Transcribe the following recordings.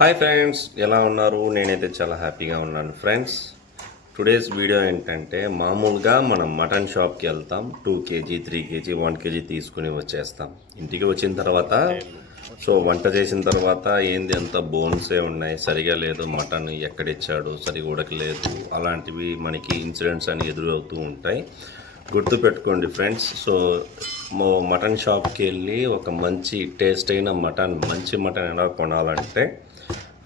Hi friends ఎలా ఉన్నారు? నేనైతే చాలా హ్యాపీగా ఉన్నాను ఫ్రెండ్స్ టుడేస్ వీడియో ఏంటంటే మామూలుగా మనం మటన్ షాప్కి వెళ్తాం two KG three KG one KG తీసుకుని వచ్చేస్తాం. ఇంటికి వచ్చిన తర్వాత సో వంట చేసిన తర్వాత ఏంది అంత బోన్సే ఉన్నాయి? సరిగా లేదు మటన్ ఎక్కడిచ్చాడు సరిగా ఉడకలేదు అలాంటివి మనకి ఇన్సిడెంట్స్ అని ఎదురవుతూ ఉంటాయి. గుర్తు పెట్టుకోండి ఫ్రెండ్స్ సో మటన్ షాప్కి వెళ్ళి ఒక మంచి టేస్ట్ అయిన మటన్ మంచి మటన్ ఎలా కొనాలంటే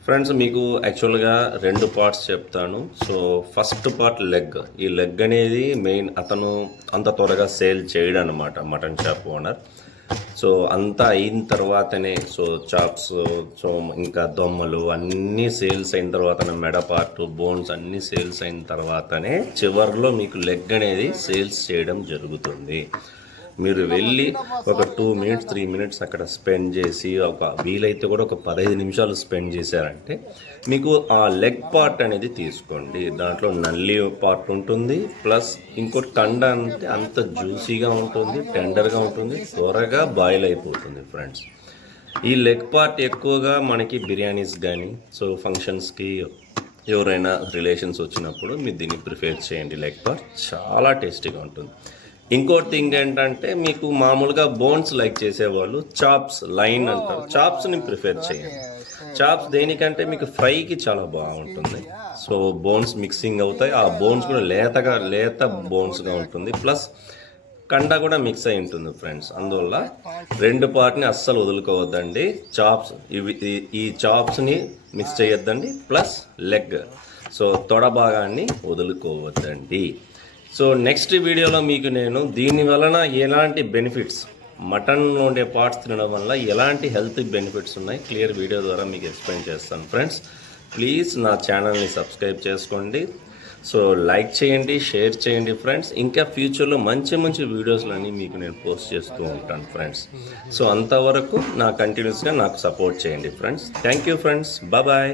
ఫ్రెండ్స్ మీకు యాక్చువల్గా రెండు పార్ట్స్ చెప్తాను. సో ఫస్ట్ పార్ట్ లెగ్ ఈ లెగ్ అనేది మెయిన్ అతను అంత త్వరగా సేల్ చేయడనమాట మటన్ షాప్ ఓనర్ సో అంతా అయిన తర్వాతనే సో చాప్స్ సో ఇంకా దొమ్మలు అన్నీ సేల్స్ అయిన తర్వాత మెడ పార్ట్ బోన్స్ అన్నీ సేల్స్ అయిన తర్వాతనే చివర్లో మీకు లెగ్ అనేది సేల్స్ చేయడం జరుగుతుంది. మీరు వెళ్ళి ఒక టూ మినిట్స్ త్రీ మినిట్స్ అక్కడ స్పెండ్ చేసి ఒక వీలైతే కూడా ఒక పదహైదు నిమిషాలు స్పెండ్ చేశారంటే మీకు ఆ లెగ్ పార్ట్ అనేది తీసుకోండి. దాంట్లో నల్లి పార్ట్ ఉంటుంది ప్లస్ ఇంకోటి కండ అంటే అంత జ్యూసీగా ఉంటుంది టెండర్గా ఉంటుంది త్వరగా బాయిల్ అయిపోతుంది ఫ్రెండ్స్ ఈ లెగ్ పార్ట్ ఎక్కువగా మనకి బిర్యానీస్ కానీ సో ఫంక్షన్స్కి ఎవరైనా రిలేషన్స్ వచ్చినప్పుడు మీరు దీన్ని ప్రిఫేర్ చేయండి. లెగ్ పార్ట్ చాలా టేస్టీగా ఉంటుంది. ఇంకో థింగ్ ఏంటంటే మీకు మామూలుగా బోన్స్ లైక్ చేసేవాళ్ళు చాప్స్ లైన్ అంటారు. చాప్స్ని ప్రిఫేర్ చేయండి. చాప్స్ దేనికంటే మీకు ఫ్రైకి చాలా బాగుంటుంది. సో బోన్స్ మిక్సింగ్ అవుతాయి. ఆ బోన్స్ కూడా లేతగా లేత బోన్స్గా ఉంటుంది. ప్లస్ కండ కూడా మిక్స్ అయి ఉంటుంది ఫ్రెండ్స్ అందువల్ల రెండు పార్ట్ని అస్సలు వదులుకోవద్దండి. చాప్స్ ఇవి ఈ- ఈ చాప్స్ని మిక్స్ చేయొద్దండి. ప్లస్ లెగ్ సో తొడ భాగాన్ని వదులుకోవద్దండి. సో నెక్స్ట్ వీడియోలో మీకు నేను దీని వలన ఎలాంటి బెనిఫిట్స్ మటన్ ఉండే పార్ట్స్ తినడం వల్ల ఎలాంటి హెల్త్ బెనిఫిట్స్ ఉన్నాయి క్లియర్ వీడియో ద్వారా మీకు ఎక్స్ప్లెయిన్ చేస్తాను. ఫ్రెండ్స్ ప్లీజ్ నా ఛానల్ని సబ్స్క్రైబ్ చేసుకోండి. సో లైక్ చేయండి షేర్ చేయండి ఫ్రెండ్స్. ఇంకా ఫ్యూచర్లో మంచి మంచి వీడియోస్లన్నీ మీకు నేను పోస్ట్ చేస్తూ ఉంటాను ఫ్రెండ్స్. సో అంతవరకు నా కంటిన్యూస్గా నాకు సపోర్ట్ చేయండి friends. Thank you friends bye